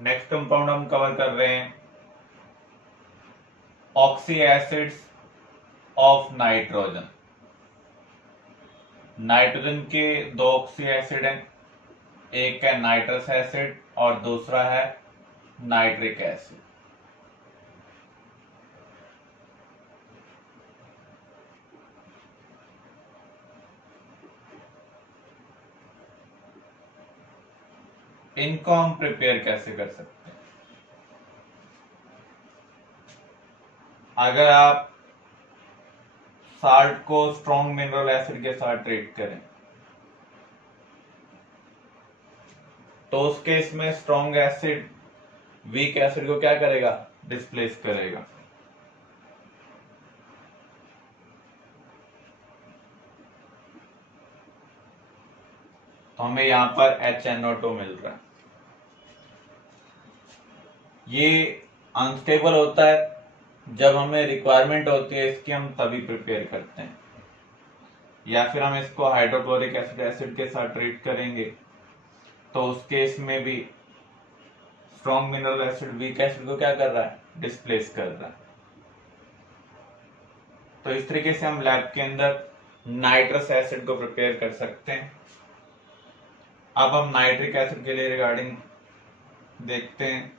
Next compound हम cover कर रहे हैं oxy acids of nitrogen. Nitrogen के दो ऑक्सी एसिड हैं, एक है नाइट्रस एसिड और दूसरा है नाइट्रिक एसिड। इनको हम प्रिपेयर कैसे कर सकते हैं? अगर आप साल्ट को स्ट्रॉन्ग मिनरल एसिड के साथ ट्रीट करें तो उस केस में स्ट्रॉन्ग एसिड वीक एसिड को क्या करेगा? डिस्प्लेस करेगा। तो हमें यहां पर HNO2 मिल रहा है। ये अनस्टेबल होता है, जब हमें रिक्वायरमेंट होती है इसकी हम तभी प्रिपेयर करते हैं, या फिर हम इसको हाइड्रोक्लोरिक एसिड के साथ ट्रीट करेंगे तो उस केस में भी strong mineral acid weak acid को क्या कर रहा है? डिस्प्लेस कर रहा है। तो इस तरीके से हम लैब के अंदर नाइट्रस एसिड को प्रिपेयर कर सकते हैं। अब हम नाइट्रिक एसिड के लिए रिगार्डिंग देखते हैं।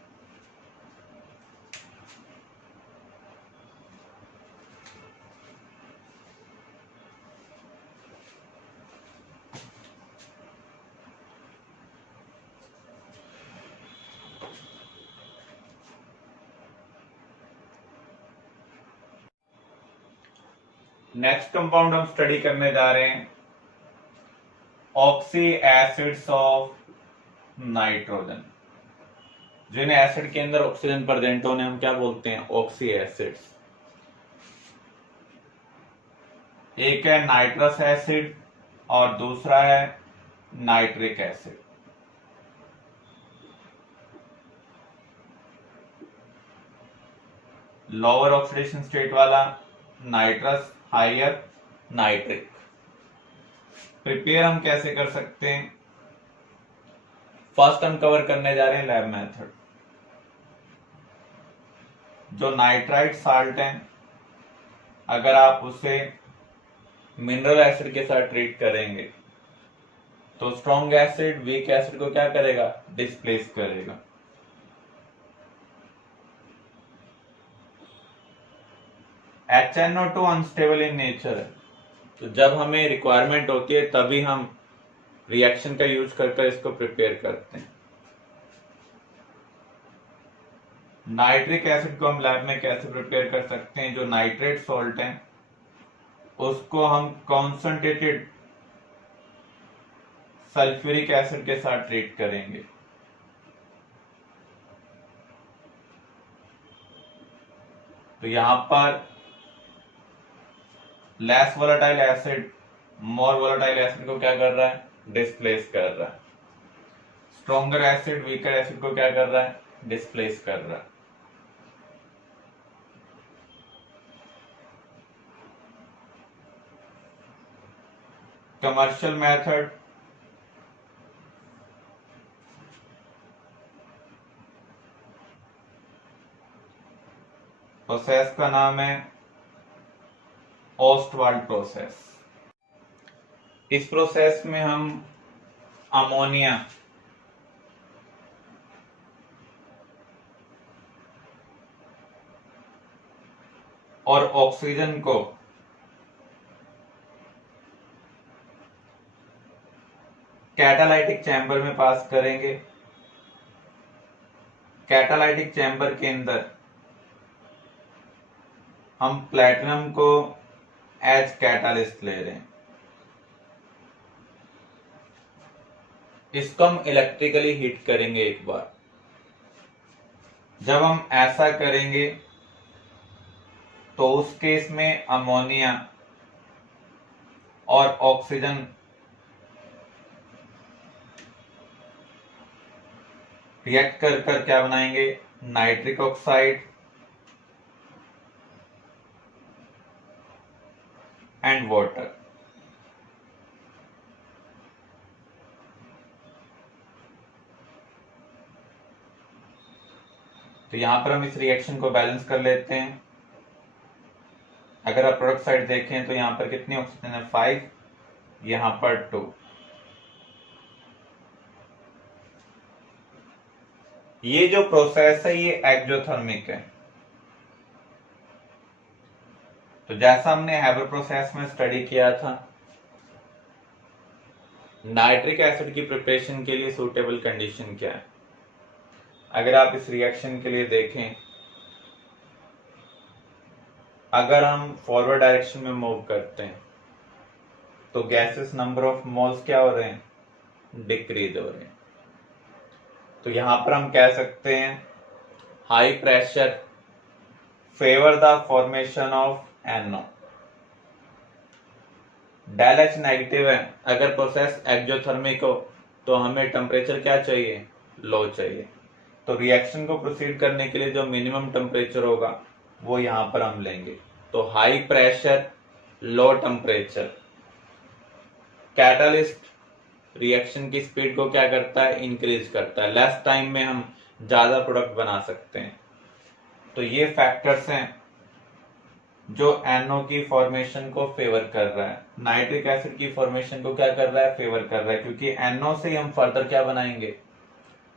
नेक्स्ट कंपाउंड हम स्टडी करने जा रहे हैं ऑक्सी एसिड्स ऑफ नाइट्रोजन। जो इन एसिड के अंदर ऑक्सीजन प्रेजेंट होने हम क्या बोलते हैं? Oxy acids. एक है नाइट्रस एसिड और दूसरा है nitric acid. Lower oxidation state वाला नाइट्रस, हायर नाइट्रिक। प्रिपेयर हम कैसे कर सकते हैं? फर्स्ट हम कवर करने जा रहे हैं लैब मेथड। जो नाइट्राइट साल्ट है, अगर आप उसे मिनरल एसिड के साथ ट्रीट करेंगे तो स्ट्रॉन्ग एसिड वीक एसिड को क्या करेगा? डिस्प्लेस करेगा। HNO2 अनस्टेबल इन नेचर है, तो जब हमें रिक्वायरमेंट होती है तभी हम रिएक्शन का यूज कर इसको प्रिपेयर करते हैं। नाइट्रिक एसिड को हम लैब में कैसे प्रिपेयर कर सकते हैं? जो नाइट्रेट सॉल्ट है उसको हम कॉन्सेंट्रेटेड सल्फ्यूरिक एसिड के साथ ट्रीट करेंगे। तो यहां पर लेस वोलेटाइल एसिड मोर वोलेटाइल एसिड को क्या कर रहा है? डिस्प्लेस कर रहा है। स्ट्रॉन्गर एसिड वीकर एसिड को क्या कर रहा है? डिस्प्लेस कर रहा है। कमर्शियल मेथड प्रोसेस का नाम है ओस्टवाल्ड प्रोसेस। इस प्रोसेस में हम अमोनिया और ऑक्सीजन को कैटालाइटिक चैम्बर में पास करेंगे। कैटालाइटिक चैम्बर के अंदर हम प्लेटिनम को एज कैटालिस्ट ले रहे हैं। इसको हम इलेक्ट्रिकली हीट करेंगे एक बार। जब हम ऐसा करेंगे तो उस केस में अमोनिया और ऑक्सीजन रिएक्ट कर कर क्या बनाएंगे? Nitric oxide and water. तो यहां पर हम इस रिएक्शन को बैलेंस कर लेते हैं। अगर आप प्रोडक्ट साइड देखें तो यहां पर कितनी ऑक्सीजन है, 5, यहां पर 2। ये जो प्रोसेस है ये एक्जोथर्मिक है। तो जैसा हमने हैबर प्रोसेस में स्टडी किया था, नाइट्रिक एसिड की प्रिपरेशन के लिए सूटेबल कंडीशन क्या है। अगर आप इस रिएक्शन के लिए देखें, अगर हम फॉरवर्ड डायरेक्शन में मूव करते हैं तो गैसेस नंबर ऑफ मोल्स क्या हो रहे हैं, डिक्रीज हो रहे हैं। तो यहां पर हम कह सकते हैं high pressure favour the formation of NO। Del H negative है। अगर प्रोसेस एक्जोथर्मिक हो तो हमें टेम्परेचर क्या चाहिए, लो चाहिए। तो रिएक्शन को प्रोसीड करने के लिए जो मिनिमम टेम्परेचर होगा वो यहां पर हम लेंगे। तो high pressure low temperature, catalyst reaction की स्पीड को क्या करता है, इंक्रीज करता है। लेस टाइम में हम ज्यादा प्रोडक्ट बना सकते हैं। तो ये फैक्टर्स हैं जो NO की फॉर्मेशन को फेवर कर रहा है, नाइट्रिक एसिड की फॉर्मेशन को क्या कर रहा है, फेवर कर रहा है, क्योंकि NO से ही हम फर्दर क्या बनाएंगे,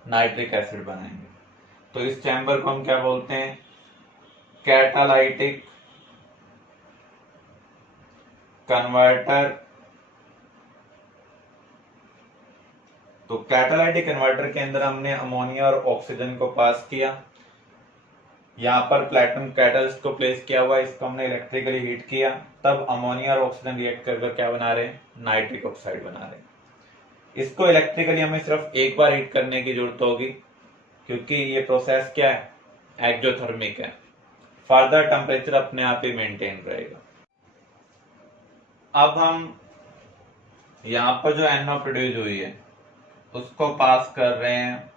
नाइट्रिक एसिड बनाएंगे। तो इस चैम्बर को हम क्या बोलते हैं, कैटालाइटिक कन्वर्टर। तो कैटालाइटिक कन्वर्टर के अंदर हमने अमोनिया और ऑक्सीजन को पास किया, यहाँ पर प्लैटिनम कैटलिस्ट को प्लेस किया हुआ, इसको हमने इलेक्ट्रिकली हीट किया, तब अमोनिया और ऑक्सीजन रिएक्ट कर क्या बना रहे हैं, नाइट्रिक ऑक्साइड बना रहे हैं। इसको इलेक्ट्रिकली हमें सिर्फ एक बार हीट करने की जरूरत होगी, क्योंकि ये प्रोसेस क्या है, एक्जोथर्मिक है। फर्दर टेम्परेचर अपने आप ही मेंटेन रहेगा। अब हम यहाँ पर जो NO प्रोड्यूस हुई है उसको पास कर रहे हैं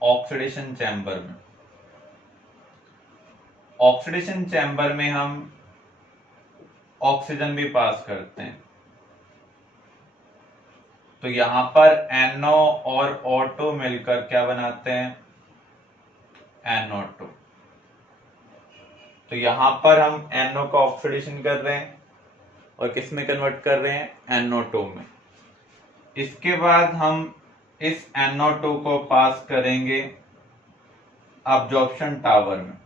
ऑक्सीडेशन चैम्बर में। ऑक्सीडेशन चैम्बर में हम ऑक्सीजन भी पास करते हैं। तो यहां पर NO और O2 मिलकर क्या बनाते हैं, NO2। तो यहां पर हम NO का ऑक्सीडेशन कर रहे हैं और किस में कन्वर्ट कर रहे हैं, NO2 में। इसके बाद हम इस NO2 को पास करेंगे अब्जॉर्प्शन टावर में।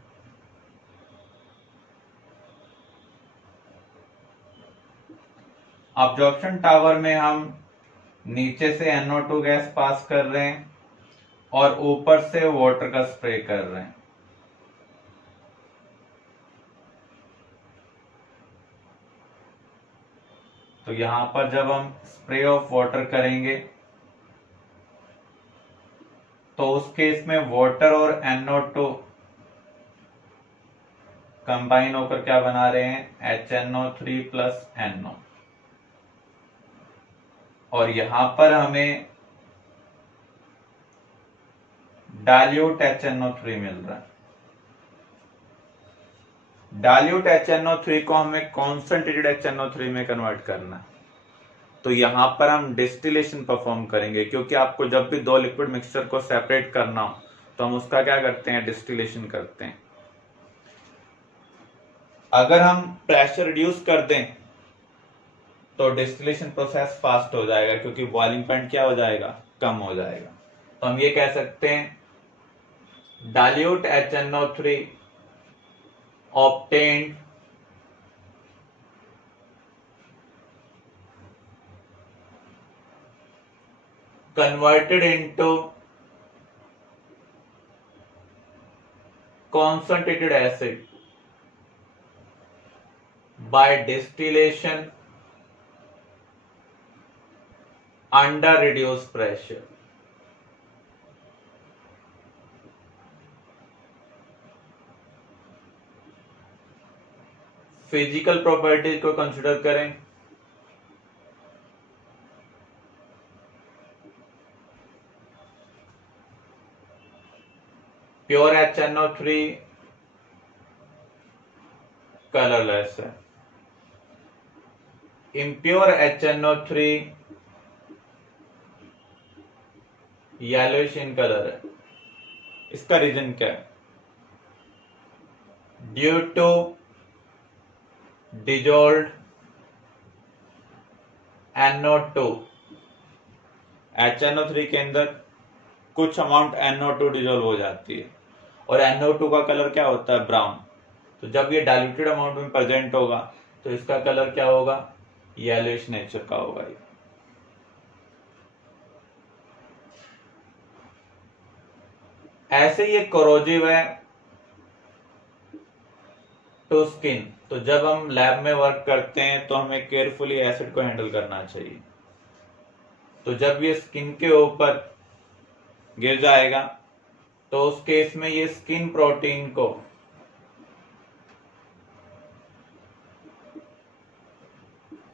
अब्जॉर्प्शन टावर में हम नीचे से NO2 गैस पास कर रहे हैं और ऊपर से वाटर का स्प्रे कर रहे हैं। तो यहां पर जब हम स्प्रे ऑफ वाटर करेंगे तो उस केस में वाटर और NO2 कंबाइन होकर क्या बना रहे हैं, HNO3 प्लस NO। और यहां पर हमें डाइल्यूट HNO3 मिल रहा है। डाइल्यूट HNO3 को हमें कॉन्सेंट्रेटेड HNO3 में कन्वर्ट करना है। तो यहां पर हम डिस्टिलेशन परफॉर्म करेंगे, क्योंकि आपको जब भी दो लिक्विड मिक्सचर को सेपरेट करना हो तो हम उसका क्या करते हैं, डिस्टिलेशन करते हैं। अगर हम प्रेशर रिड्यूस कर दें तो डिस्टिलेशन प्रोसेस फास्ट हो जाएगा, क्योंकि बॉइलिंग पॉइंट क्या हो जाएगा, कम हो जाएगा। तो हम ये कह सकते हैं dilute HNO3 obtained converted into concentrated acid by distillation under reduced pressure। Physical properties को कंसिडर करें। प्योर HNO3 कलरलेस है, impure HNO3 yellowish in colour है। इसका रीजन क्या है, due to dissolve NO2, HNO3 के अंदर कुछ अमाउंट NO2 डिजोल्व हो जाती है और NO2 का कलर क्या होता है? ब्राउन। तो जब ये डाइल्यूटेड अमाउंट में प्रेजेंट होगा तो इसका कलर क्या होगा? येलोइश नेचर का होगा। ऐसे ये कोरोजिव है टू स्किन। तो जब हम लैब में वर्क करते हैं तो हमें केयरफुली एसिड को हैंडल करना चाहिए। तो जब ये स्किन के ऊपर गिर जाएगा तो उस केस में ये स्किन प्रोटीन को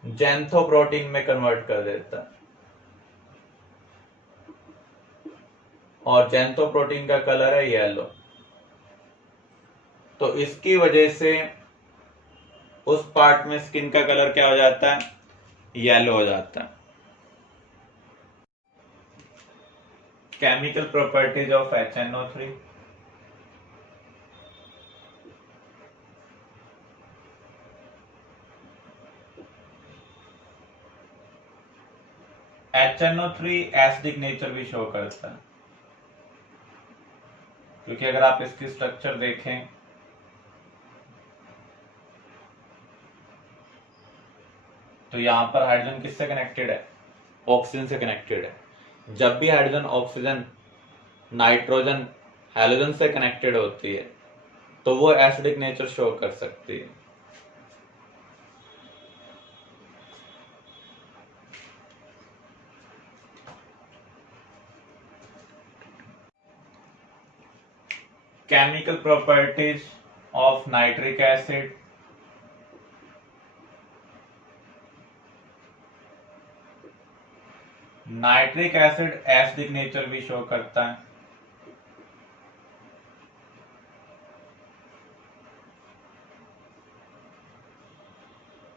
जेंथो प्रोटीन में कन्वर्ट कर देता है और जेंथो प्रोटीन का कलर है येलो। तो इसकी वजह से उस पार्ट में स्किन का कलर क्या हो जाता है? येलो हो जाता है। Chemical properties of HNO3। HNO3 acidic nature भी शो करता है, क्योंकि अगर आप इसकी स्ट्रक्चर देखें तो यहां पर हाइड्रोजन किससे कनेक्टेड है? ऑक्सीजन से कनेक्टेड है। जब भी हाइड्रोजन ऑक्सीजन नाइट्रोजन हैलोजन से कनेक्टेड होती है तो वो एसिडिक नेचर शो कर सकती है। Chemical properties of nitric acid. Nitric acid acidic nature भी शो करता है।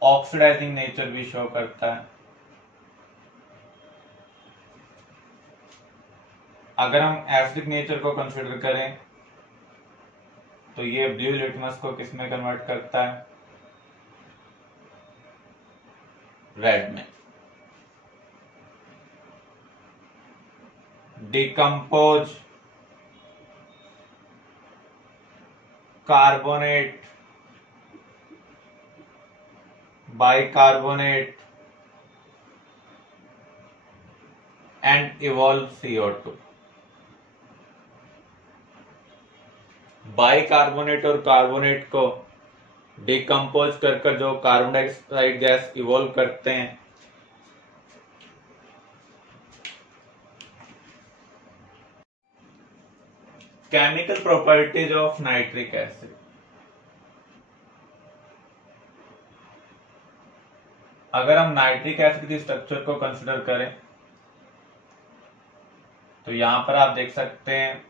ऑक्सीडाइजिंग नेचर भी शो करता है। अगर हम एसिडिक नेचर को कंसीडर करें तो ये ब्लू लिटमस को किस में कन्वर्ट करता है? रेड में। Decompose carbonate bicarbonate and evolve CO2। Bicarbonate और कार्बोनेट को डिकम्पोज कर जो कार्बन डाइऑक्साइड गैस इवॉल्व करते हैं chemical properties of nitric acid. अगर हम नाइट्रिक एसिड की स्ट्रक्चर को कंसीडर करें तो यहां पर आप देख सकते हैं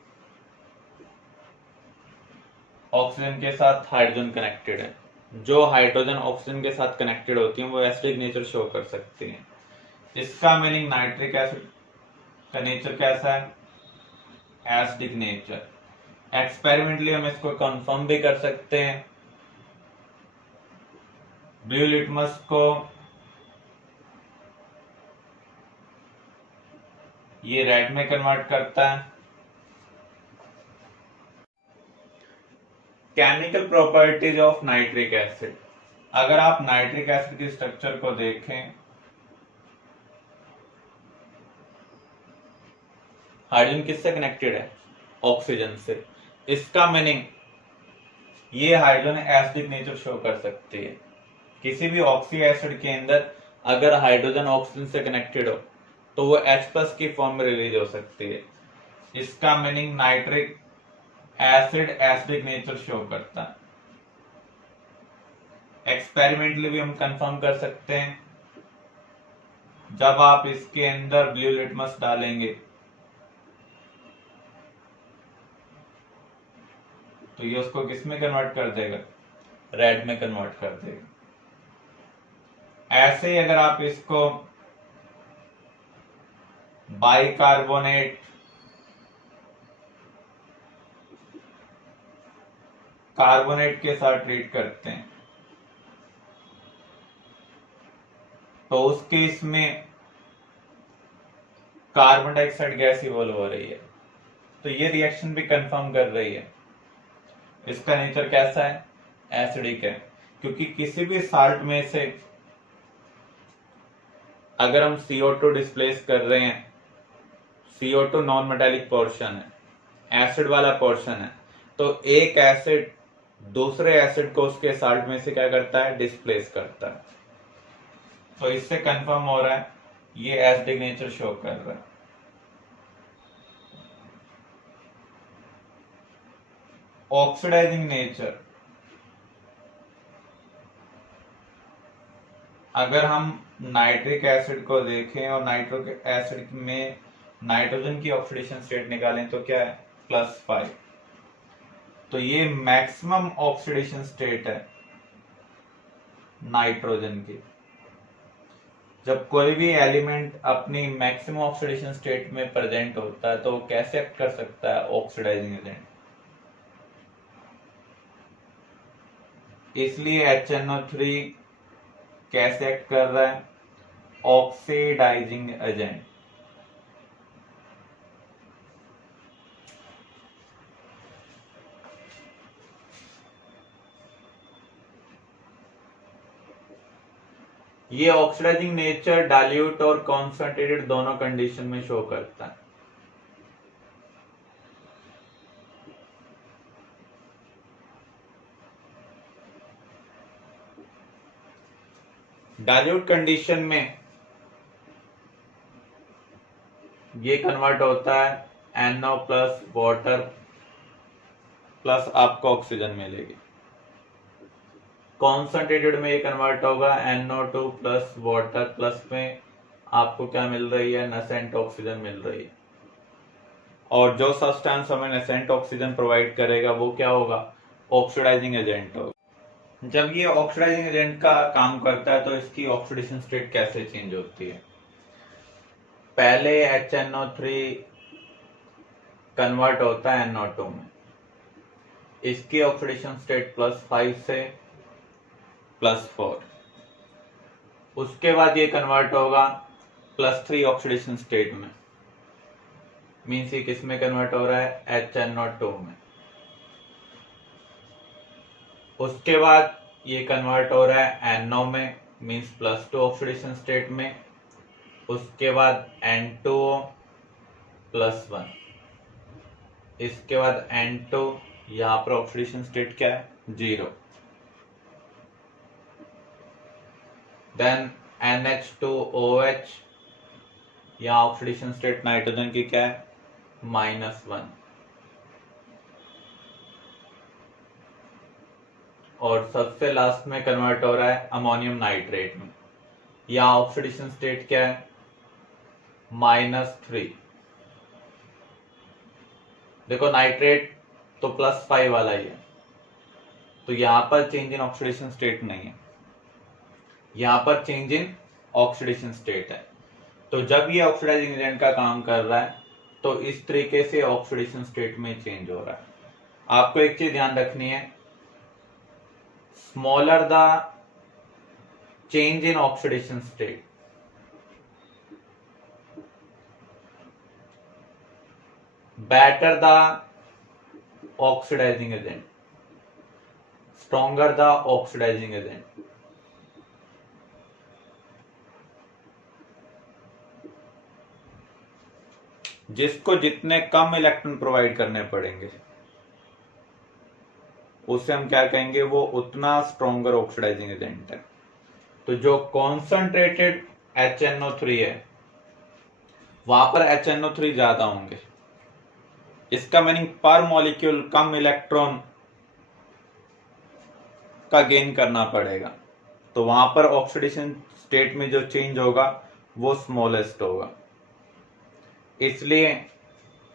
ऑक्सीजन के साथ हाइड्रोजन कनेक्टेड है। जो हाइड्रोजन ऑक्सीजन के साथ कनेक्टेड होती हैं वो एसिडिक नेचर शो कर सकती हैं। इसका मीनिंग नाइट्रिक एसिड का नेचर कैसा है? Acidic nature. एक्सपेरिमेंटली हम इसको कंफर्म भी कर सकते हैं। ब्लू लिटमस को ये रेड में कन्वर्ट करता है। Chemical properties of nitric acid. अगर आप नाइट्रिक एसिड की स्ट्रक्चर को देखें, हाइड्रोजन किससे कनेक्टेड है? ऑक्सीजन से। इसका मीनिंग ये हाइड्रोजन एसिडिक नेचर शो कर सकती है। किसी भी ऑक्सी एसिड के अंदर अगर हाइड्रोजन ऑक्सीजन से कनेक्टेड हो तो वो H+ की फॉर्म में रिलीज हो सकती है। इसका meaning nitric acid acidic nature show करता है। एक्सपेरिमेंटली भी हम कंफर्म कर सकते हैं। जब आप इसके अंदर ब्लू लिटमस डालेंगे तो ये उसको किस में कन्वर्ट कर देगा? रेड में कन्वर्ट कर देगा। ऐसे ही अगर आप इसको बाइकार्बोनेट कार्बोनेट के साथ ट्रीट करते हैं तो उस केस में कार्बन डाइऑक्साइड गैस इवॉल्व हो रही है, तो ये रिएक्शन भी कंफर्म कर रही है। इसका नेचर कैसा है? एसिडिक है, क्योंकि किसी भी साल्ट में से अगर हम CO2 डिस्प्लेस कर रहे हैं, CO2 नॉन मेटालिक पोर्शन है, एसिड वाला पोर्शन है, तो एक एसिड दूसरे एसिड को उसके साल्ट में से क्या करता है? डिस्प्लेस करता है। तो इससे कंफर्म हो रहा है ये एसिडिक नेचर शो कर रहा है। ऑक्सीडाइजिंग नेचर, अगर हम नाइट्रिक एसिड को देखें और नाइट्रिक एसिड में नाइट्रोजन की ऑक्सीडेशन स्टेट निकालें तो क्या है? +5। तो ये मैक्सिमम ऑक्सीडेशन स्टेट है नाइट्रोजन की। जब कोई भी एलिमेंट अपनी मैक्सिमम ऑक्सीडेशन स्टेट में प्रेजेंट होता है तो वो कैसे एक्ट कर सकता है? Oxidising agent. इसलिए HNO3 कैसे एक्ट कर रहा है? Oxidising agent. ये ऑक्सीडाइजिंग नेचर डाइल्यूट और कॉन्सेंट्रेटेड दोनों कंडीशन में शो करता है। डाइल्यूट कंडीशन में ये कन्वर्ट होता है NO प्लस वाटर प्लस आपको ऑक्सीजन मिलेगी। कॉन्सेंट्रेटेड में ये कन्वर्ट होगा NO2 प्लस वाटर प्लस में आपको क्या मिल रही है? नेसेंट ऑक्सीजन मिल रही है। और जो सब्सटेंस हमें नेसेंट ऑक्सीजन प्रोवाइड करेगा वो क्या होगा? ऑक्सीडाइजिंग एजेंट होगा। जब ये ऑक्सीडाइजिंग एजेंट का काम करता है तो इसकी ऑक्सीडेशन स्टेट कैसे चेंज होती है? पहले HNO3 कन्वर्ट होता है NO2 में, इसकी ऑक्सीडेशन स्टेट +5 से +4। उसके बाद ये कन्वर्ट होगा +3 ऑक्सीडेशन स्टेट में, मीन्स ये किस में कन्वर्ट हो रहा है? HNO2 में। उसके बाद ये कन्वर्ट हो रहा है NO में, मीन्स +2 ऑक्सीडेशन स्टेट में। उसके बाद N2O +1। इसके बाद N2, यहां पर ऑक्सीडेशन स्टेट क्या है? 0। देन NH2OH, यहां ऑक्सीडेशन स्टेट नाइट्रोजन की क्या है? -1। और सबसे लास्ट में कन्वर्ट हो रहा है अमोनियम नाइट्रेट में, यहां ऑक्सीडेशन स्टेट क्या है? -3। देखो नाइट्रेट तो +5 वाला ही है, तो यहां पर चेंज इन ऑक्सीडेशन स्टेट नहीं है, यहां पर चेंज इन ऑक्सीडेशन स्टेट है। तो जब ये ऑक्सीडाइजिंग एजेंट का काम कर रहा है तो इस तरीके से ऑक्सीडेशन स्टेट में चेंज हो रहा है। आपको एक चीज ध्यान रखनी है, smaller the change in oxidation state, better the oxidizing agent, stronger the oxidizing agent। जिसको जितने कम इलेक्ट्रॉन प्रोवाइड करने पड़ेंगे उसे हम क्या कहेंगे? वो उतना स्ट्रॉन्गर ऑक्सीडाइजिंग एजेंट है। तो जो कॉन्सेंट्रेटेड HNO3 है वहां पर HNO3 ज्यादा होंगे, इसका मीनिंग पर मॉलिक्यूल कम इलेक्ट्रॉन का गेन करना पड़ेगा, तो वहां पर ऑक्सीडेशन स्टेट में जो चेंज होगा वो स्मॉलेस्ट होगा। इसलिए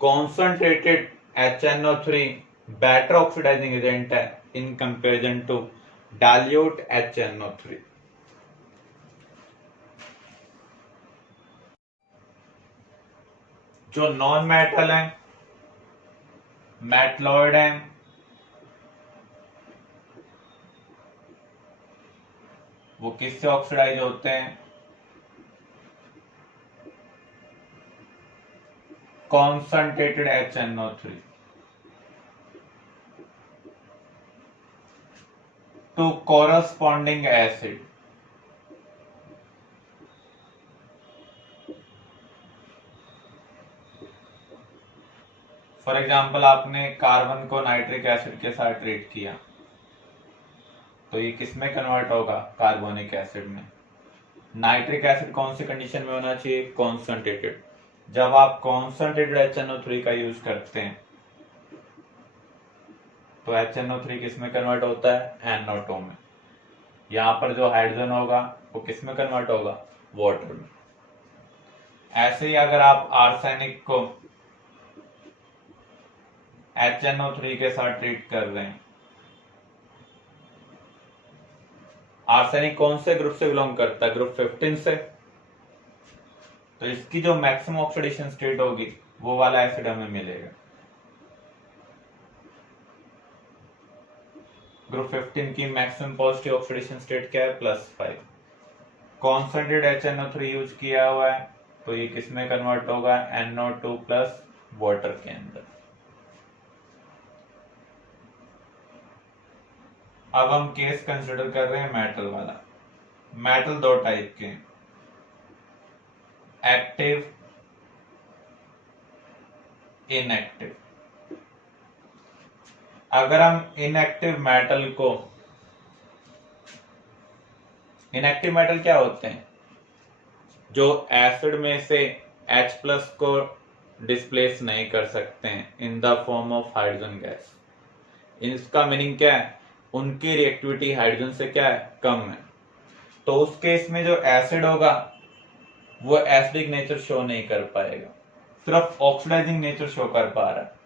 concentrated HNO3 better oxidising agent है in comparison to dilute HNO3। जो नॉन मेटल है, मेटलॉइड है, वो किससे ऑक्सीडाइज होते हैं? Concentrated HNO3 to corresponding acid. For example आपने कार्बन को नाइट्रिक एसिड के साथ ट्रीट किया तो ये किस में कन्वर्ट होगा? कार्बोनिक एसिड में। नाइट्रिक एसिड कौन सी कंडीशन में होना चाहिए? कॉन्संट्रेटेड। जब आप कॉन्संट्रेटेड HNO3 का यूज करते हैं तो HNO3 किस में कन्वर्ट होता है? NO2 में। यहां पर जो हाइड्रोजन होगा वो किस में कन्वर्ट होगा? वाटर में। ऐसे ही अगर आप आर्सेनिक को HNO3 के साथ ट्रीट कर रहे हैं, आर्सेनिक कौन से ग्रुप से बिलोंग करता है? ग्रुप 15 से। तो इसकी जो मैक्सिमम ऑक्सीडेशन स्टेट होगी वो वाला एसिड हमें मिलेगा। ग्रुप 15 की मैक्सिमम पॉजिटिव ऑक्सीडेशन स्टेट क्या है? +5। कॉन्संट्रेटेड HNO3 यूज किया हुआ है तो ये किस में कन्वर्ट होगा? NO2 प्लस वाटर के अंदर। अब हम केस कंसिडर कर रहे हैं मेटल वाला। मेटल दो टाइप के हैं, एक्टिव, इनएक्टिव। अगर हम इनएक्टिव मेटल क्या होते हैं? जो एसिड में से H+ को डिस्प्लेस नहीं कर सकते हैं in the form of hydrogen gas. इसका मीनिंग क्या है? उनकी रिएक्टिविटी हाइड्रोजन से क्या है? कम है। तो उस केस में जो एसिड होगा वो एसिडिक नेचर शो नहीं कर पाएगा, सिर्फ ऑक्सीडाइजिंग नेचर शो कर पा रहा है।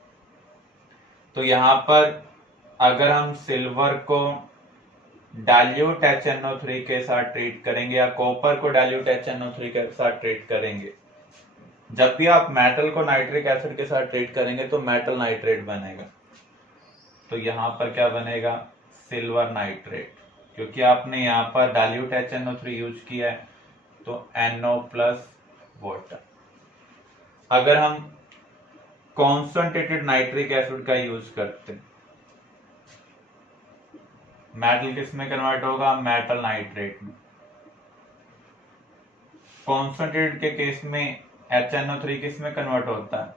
तो यहां पर अगर हम सिल्वर को डाइल्यूट HNO3 के साथ ट्रीट करेंगे या कॉपर को डाइल्यूट HNO3 के साथ ट्रीट करेंगे, जब भी आप मेटल को नाइट्रिक एसिड के साथ ट्रीट करेंगे तो मेटल नाइट्रेट बनेगा। तो यहां पर क्या बनेगा? सिल्वर नाइट्रेट, क्योंकि आपने यहां पर डाइल्यूट HNO3 यूज किया है तो NO प्लस वाटर। अगर हम कॉन्संट्रेटेड नाइट्रिक एसिड का यूज करते हैं, मेटल किस में कन्वर्ट होगा? मेटल नाइट्रेट में। कॉन्संट्रेटेड के केस में HNO3 किस में कन्वर्ट होता है?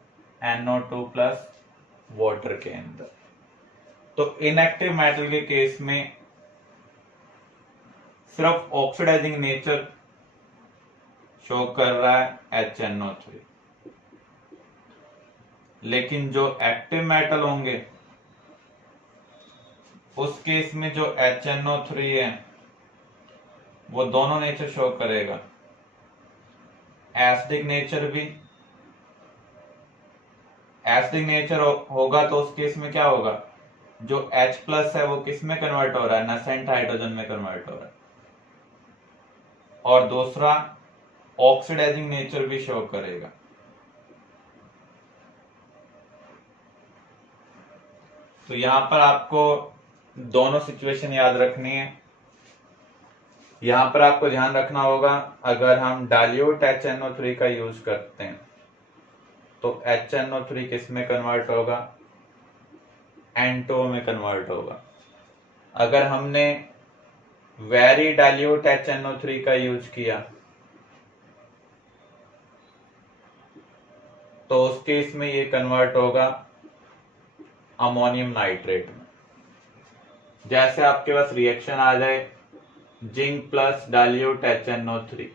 NO2 प्लस वाटर के अंदर। तो इनएक्टिव मेटल के केस में सिर्फ ऑक्सीडाइजिंग नेचर शो कर रहा है HNO3, लेकिन जो एक्टिव मेटल होंगे उस केस में जो HNO3 है वो दोनों नेचर शो करेगा, एसिडिक नेचर भी। एसिडिक नेचर होगा तो उस केस में क्या होगा? जो H+ है वो किस में कन्वर्ट हो रहा है? नसेंट हाइड्रोजन में कन्वर्ट हो रहा है। और दूसरा ऑक्सीडाइजिंग नेचर भी शो करेगा। तो यहां पर आपको दोनों सिचुएशन याद रखनी है। यहां पर आपको ध्यान रखना होगा, अगर हम डाइल्यूट HNO3 का यूज करते हैं तो HNO3 किस में कन्वर्ट होगा? N2 में कन्वर्ट होगा। अगर हमने वेरी डाइल्यूट HNO3 का यूज किया तो उस केस में ये कन्वर्ट होगा अमोनियम नाइट्रेट में। जैसे आपके पास रिएक्शन आ जाए zinc plus dilute HNO3,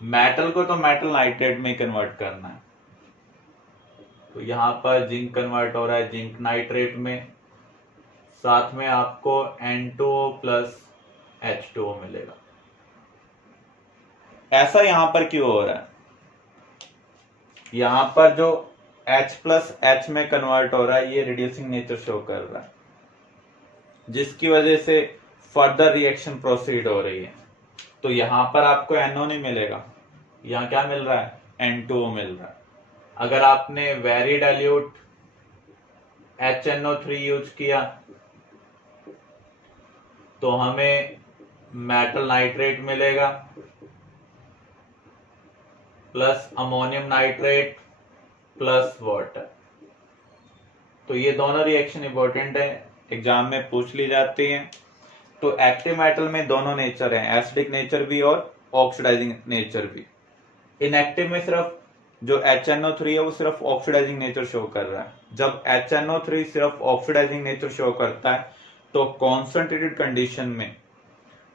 metal को तो मेटल नाइट्रेट में कन्वर्ट करना है, तो यहां पर जिंक कन्वर्ट हो रहा है जिंक नाइट्रेट में, साथ में आपको N2O प्लस H2O मिलेगा। ऐसा यहां पर क्यों हो रहा है? यहां पर जो H+ में कन्वर्ट हो रहा है ये रिड्यूसिंग नेचर शो कर रहा है, जिसकी वजह से फर्दर रिएक्शन प्रोसीड हो रही है। तो यहां पर आपको NO नहीं मिलेगा, यहां क्या मिल रहा है? N2O मिल रहा है। अगर आपने वेरी डाइल्यूट HNO3 यूज किया तो हमें मेटल नाइट्रेट मिलेगा plus ammonium nitrate plus water. तो ये दोनों रिएक्शन इंपॉर्टेंट है, एग्जाम में पूछ ली जाती हैं। तो एक्टिव मेटल में दोनों नेचर हैं, एसिडिक नेचर भी और ऑक्सीडाइजिंग नेचर भी। इनएक्टिव में सिर्फ जो HNO3 है वो सिर्फ ऑक्सीडाइजिंग नेचर शो कर रहा है। जब HNO3 सिर्फ ऑक्सीडाइजिंग नेचर शो करता है तो कॉन्सेंट्रेटेड कंडीशन में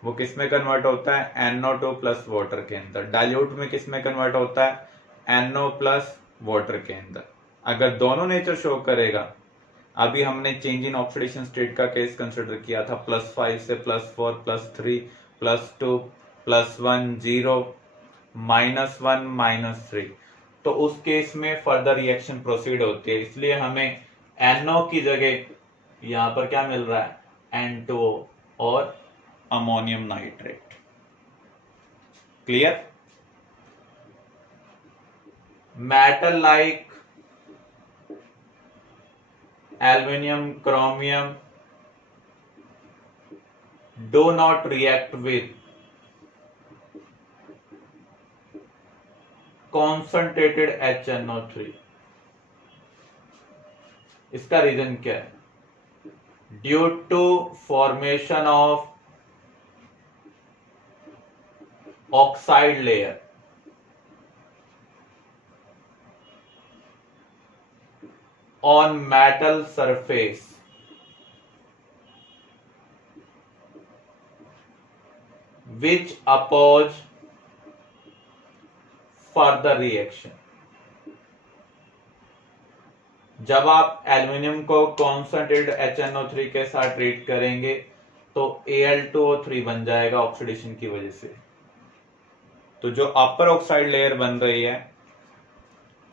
वो किस में कन्वर्ट होता है, NO2 प्लस वाटर के अंदर। डाइल्यूट में किस में कन्वर्ट होता है, NO प्लस वाटर के अंदर। अगर दोनों नेचर शो करेगा, अभी हमने चेंज इन ऑक्सीडेशन स्टेट का केस कंसिडर किया था, +5 से +4 +3 +2 +1 0 -1 -3। तो उस केस में फर्दर रिएक्शन प्रोसीड होती है, इसलिए हमें NO की जगह यहां पर क्या मिल रहा है, N2O और ammonium nitrate. Clear? Metal like aluminium, chromium do not react with concentrated HNO3। इसका रीजन क्या है? Due to formation of oxide layer on metal surface which oppose further reaction। जब आप एल्युमिनियम को कॉन्सेंट्रेटेड HNO3 के साथ treat करेंगे तो Al2O3 बन जाएगा ऑक्सीडेशन की वजह से। तो जो अपर ऑक्साइड लेयर बन रही है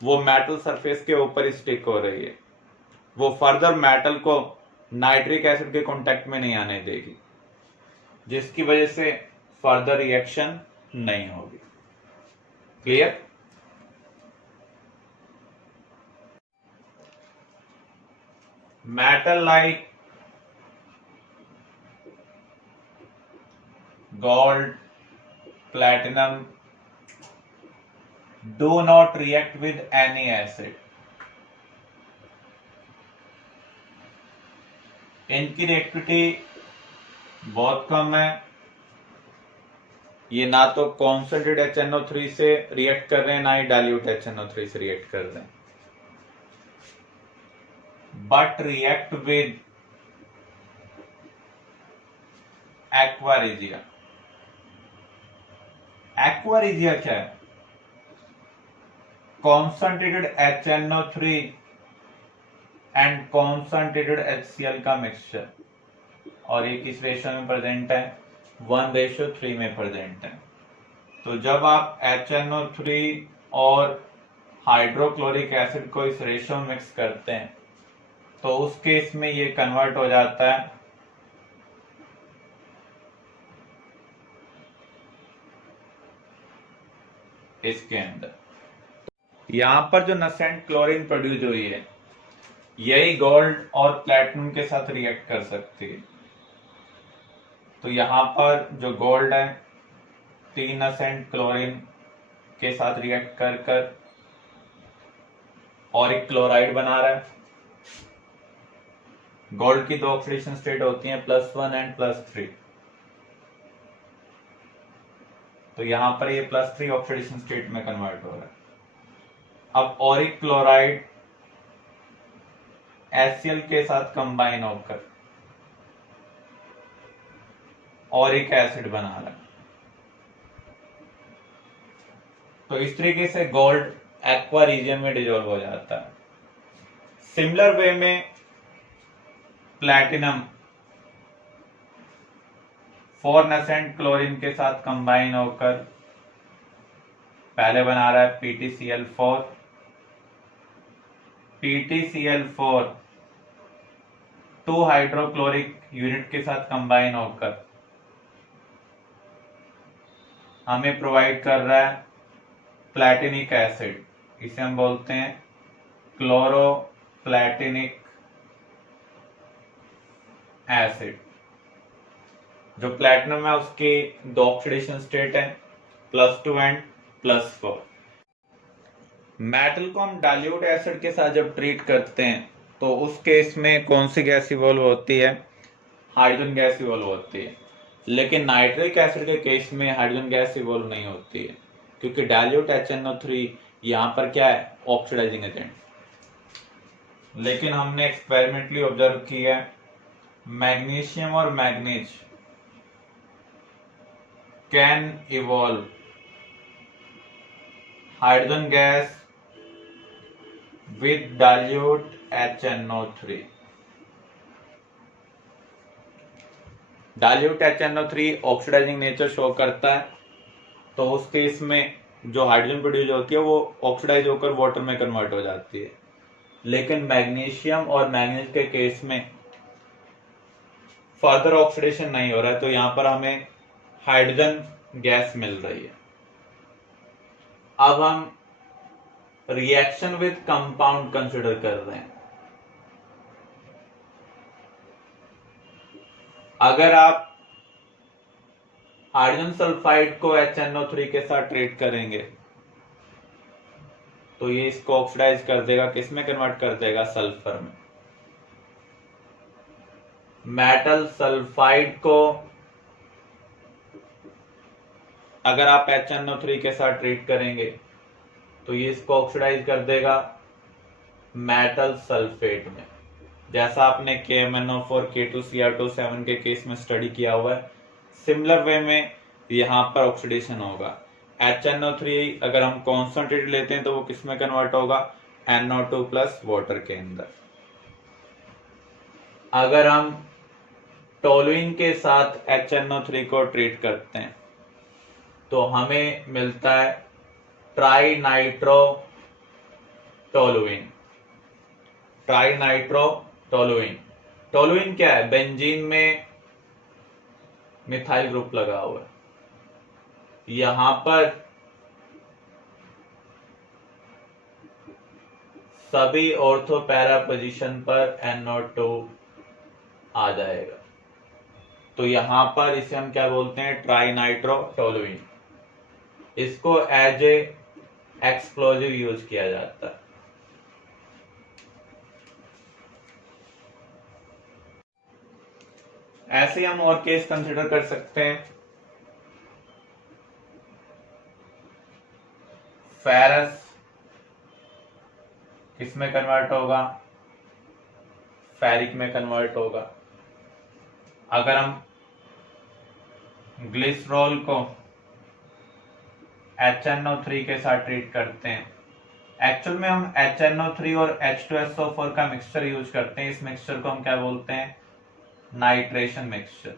वो मेटल सरफेस के ऊपर स्टिक हो रही है, वो फर्दर मेटल को नाइट्रिक एसिड के कांटेक्ट में नहीं आने देगी, जिसकी वजह से फर्दर रिएक्शन नहीं होगी। Clear? Metal like gold, platinum do not react with any acid. इनकी रिएक्टिविटी बहुत कम है, ये ना तो कॉन्सेंट्रेटेड HNO3 से रिएक्ट कर रहे हैं ना ही डाइल्यूट HNO3 से रिएक्ट कर रहे हैं, but react with aqua regia. Aqua regia क्या है? Concentrated HNO3 and concentrated HCl का मिक्सचर, और ये किस रेशियो में प्रेजेंट है, 1:3 में प्रेजेंट है। तो जब आप HNO3 और हाइड्रोक्लोरिक एसिड को इस रेशियो में मिक्स करते हैं तो उस केस में ये कन्वर्ट हो जाता है इसके अंदर। यहां पर जो नसेंट क्लोरीन प्रोड्यूस हुई है यही गोल्ड और प्लैटिनम के साथ रिएक्ट कर सकती है। तो यहां पर जो गोल्ड है 3 नसेंट क्लोरीन के साथ रिएक्ट कर कर और एक क्लोराइड बना रहा है। गोल्ड की 2 ऑक्सीडेशन स्टेट होती हैं, +1 एंड +3। तो यहां पर ये +3 ऑक्सीडेशन स्टेट में कन्वर्ट हो रहा है। अब ऑरिक क्लोराइड HCl के साथ कंबाइन होकर ऑरिक एसिड बना रहा है। तो इस तरीके से गोल्ड एक्वा रीजन में डिजोल्व हो जाता है। सिमिलर वे में प्लैटिनम 4 नसेंट क्लोरीन के साथ कंबाइन होकर पहले बना रहा है PTCl4। PTCl4 2 हाइड्रोक्लोरिक यूनिट के साथ कंबाइन होकर हमें प्रोवाइड कर रहा है प्लैटिनिक एसिड, इसे हम बोलते हैं क्लोरोप्लैटिनिक एसिड। जो प्लेटिनम है उसकी दो ऑक्सीडेशन स्टेट है, +2 एंड +4। मेटल को हम डाइल्यूट एसिड के साथ जब ट्रीट करते हैं तो उस केस में कौन सी गैस इवॉल्व होती है? हाइड्रोजन गैस इवॉल्व होती है। लेकिन नाइट्रिक एसिड के केस में हाइड्रोजन गैस इवॉल्व नहीं होती है, क्योंकि डाइल्यूट HNO3 यहाँ पर क्या है? Oxidising agent. लेकिन हमने एक्सपेरिमेंटली ऑब्जर्व किया है मैग्नीशियम और manganese can evolve hydrogen gas with dilute HNO3। Dilute HNO3 oxidising nature show करता है, तो उस केस में जो हाइड्रोजन प्रोड्यूस होती है वो ऑक्सीडाइज होकर वाटर में कन्वर्ट हो जाती है। लेकिन मैग्नीशियम और मैग्नीज के केस में फर्दर ऑक्सीडेशन नहीं हो रहा है, तो यहां पर हमें हाइड्रोजन गैस मिल रही है। अब हम रिएक्शन विद कंपाउंड कंसिडर कर रहे हैं। अगर आप हाइड्रोजन सल्फाइड को HNO3 के साथ ट्रीट करेंगे तो ये इसको ऑक्सीडाइज कर देगा, किसमें कन्वर्ट कर देगा? सल्फर में। मेटल सल्फाइड को अगर आप HNO3 के साथ ट्रीट करेंगे तो ये इसको ऑक्सीडाइज कर देगा मेटल सल्फेट में, जैसा आपने KMnO4 K2Cr2 के केस में स्टडी किया हुआ है। सिमिलर वे में यहां पर ऑक्सीडेशन होगा। HNO3 अगर हम कॉन्सेंट्रेट लेते हैं तो वो किस में कन्वर्ट होगा? NO2 प्लस वाटर के अंदर। अगर हम टोलुइन के साथ HNO3 को ट्रीट करते हैं तो हमें मिलता है tri nitro toluene. Tri nitro toluene. Toluene क्या है? बेंजीन में मिथाइल ग्रुप लगा हुआ है, यहां पर सभी ऑर्थो पैरा पोजीशन पर NO2 आ जाएगा, तो यहां पर इसे हम क्या बोलते हैं? Tri nitro toluene. इसको एज ए एक्सप्लोजिव यूज किया जाता है। ऐसे ही हम और केस कंसिडर कर सकते हैं। फेरस किसमें कन्वर्ट होगा? फेरिक में कन्वर्ट होगा। अगर हम ग्लिसरॉल को HNO3 के साथ ट्रीट करते हैं, एक्चुअल में हम HNO3 और H2SO4 का मिक्सचर यूज करते हैं। इस मिक्सचर को हम क्या बोलते हैं? Nitration mixture.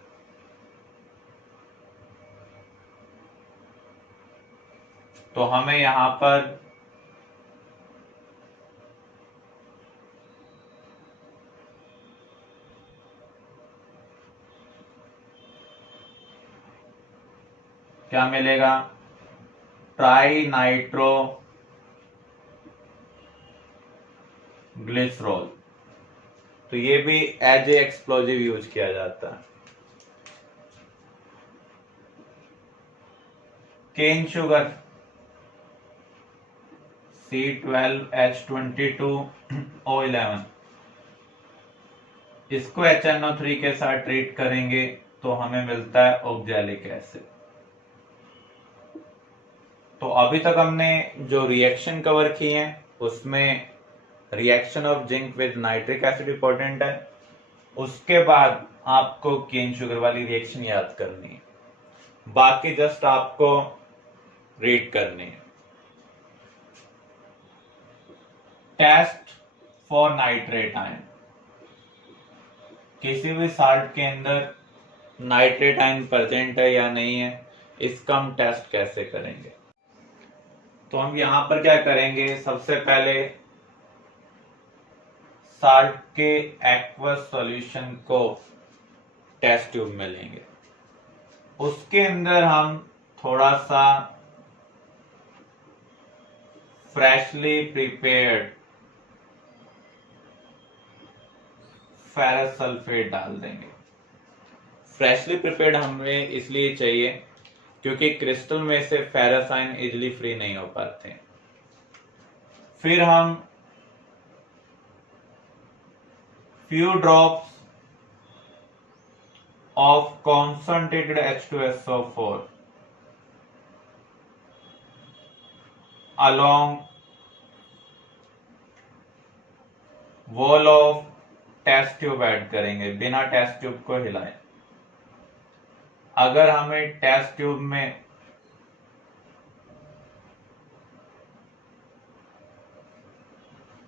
तो हमें यहां पर क्या मिलेगा? Tri nitro glycerol. तो ये भी एज ए एक्सप्लोजिव यूज किया जाता है। केन शुगर C12H22O11, इसको HNO3 के साथ ट्रीट करेंगे तो हमें मिलता है ऑक्जेलिक एसिड। तो अभी तक हमने जो रिएक्शन कवर किए हैं उसमें reaction of zinc with nitric acid important है। उसके बाद आपको केन शुगर वाली रिएक्शन याद करनी है, बाकी जस्ट आपको रीड करनी है। Test for nitrate ion. किसी भी साल्ट के अंदर नाइट्रेट आयन प्रेजेंट है या नहीं है, इसका हम टेस्ट कैसे करेंगे? तो हम यहां पर क्या करेंगे? सबसे पहले साल्ट के एक्वस सॉल्यूशन को टेस्ट ट्यूब में लेंगे, उसके अंदर हम थोड़ा सा फ्रेशली प्रिपेयर्ड फेरस सल्फेट डाल देंगे। फ्रेशली प्रिपेयर्ड हमें इसलिए चाहिए क्योंकि क्रिस्टल में से फेरस आयन इजिली फ्री नहीं हो पाते। फिर हम few drops of concentrated H2SO4 along wall of test tube add करेंगे बिना टेस्ट ट्यूब को हिलाए। अगर हमें टेस्ट ट्यूब में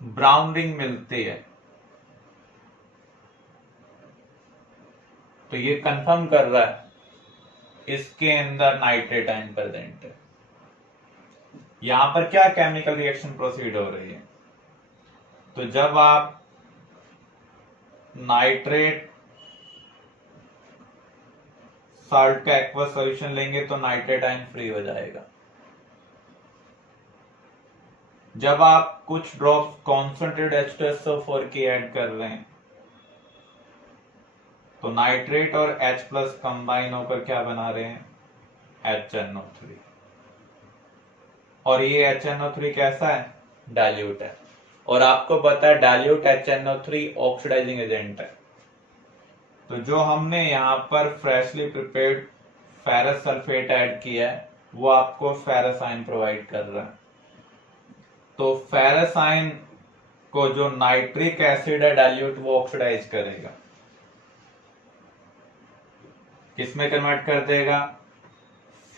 ब्राउन रिंग मिलती है तो ये कंफर्म कर रहा है इसके अंदर नाइट्रेट आयन प्रेजेंट है। यहां पर क्या केमिकल रिएक्शन प्रोसीड हो रही है, तो जब आप नाइट्रेट साल्ट का एक्वस सॉल्यूशन लेंगे तो नाइट्रेट आयन फ्री हो जाएगा। जब आप कुछ ड्रॉप्स कॉन्सेंट्रेटेड H2SO4 की ऐड कर रहे हैं तो नाइट्रेट और H प्लस कंबाइन होकर क्या बना रहे हैं, HNO3। और ये HNO3 कैसा है, डाइल्यूट है। और आपको पता है डाइल्यूट HNO3 ऑक्सीडाइजिंग एजेंट है। तो जो हमने यहाँ पर freshly prepared ferrous sulphate add किया है वो आपको फेरस आयन प्रोवाइड कर रहा है। तो फेरस आयन को जो नाइट्रिक एसिड है डाइल्यूट वो ऑक्सीडाइज करेगा, किसमें कन्वर्ट कर देगा,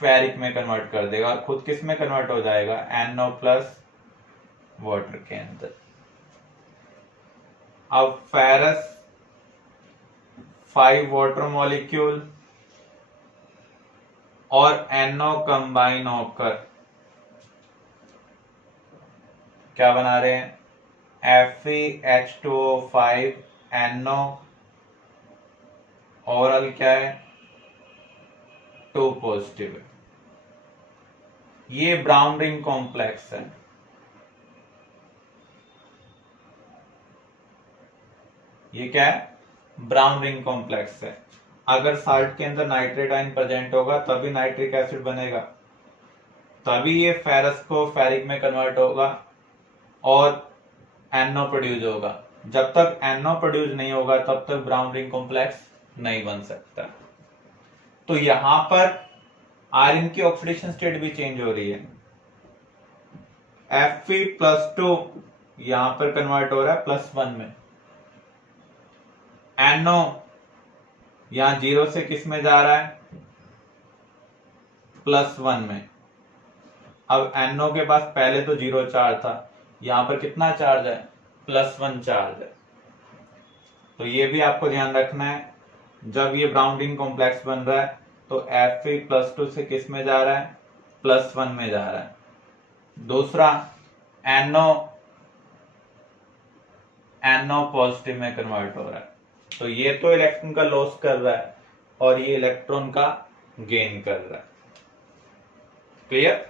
फेरिक में कन्वर्ट कर देगा। खुद किस में कन्वर्ट हो जाएगा, NO प्लस वाटर के अंदर। अब फेरस 5 वाटर मॉलिक्यूल और NO कंबाइन होकर क्या बना रहे हैं, FeH2O5 NO ओरल क्या है 2 पॉजिटिव है। ये ब्राउन रिंग कॉम्प्लेक्स है। ये क्या है, ब्राउन रिंग कॉम्प्लेक्स है। अगर साल्ट के अंदर नाइट्रेट आयन प्रेजेंट होगा तभी नाइट्रिक एसिड बनेगा, तभी ये फेरस को फेरिक में कन्वर्ट होगा और NO प्रोड्यूस होगा। जब तक NO प्रोड्यूस नहीं होगा तब तक ब्राउन रिंग कॉम्प्लेक्स नहीं बन सकता। तो यहां पर आयरन की ऑक्सीडेशन स्टेट भी चेंज हो रही है। Fe+2 यहां पर कन्वर्ट हो रहा है +1 में। NO यहां 0 से किस में जा रहा है, +1 में। अब NO के पास पहले तो 0 चार्ज था, यहां पर कितना चार्ज है, +1 चार्ज है। तो ये भी आपको ध्यान रखना है, जब ये ब्राउन रिंग कॉम्प्लेक्स बन रहा है तो Fe+2 से किस में जा रहा है, +1 में जा रहा है। दूसरा NO पॉजिटिव में कन्वर्ट हो रहा है। तो ये तो इलेक्ट्रॉन का लॉस कर रहा है और ये इलेक्ट्रॉन का गेन कर रहा है। क्लियर।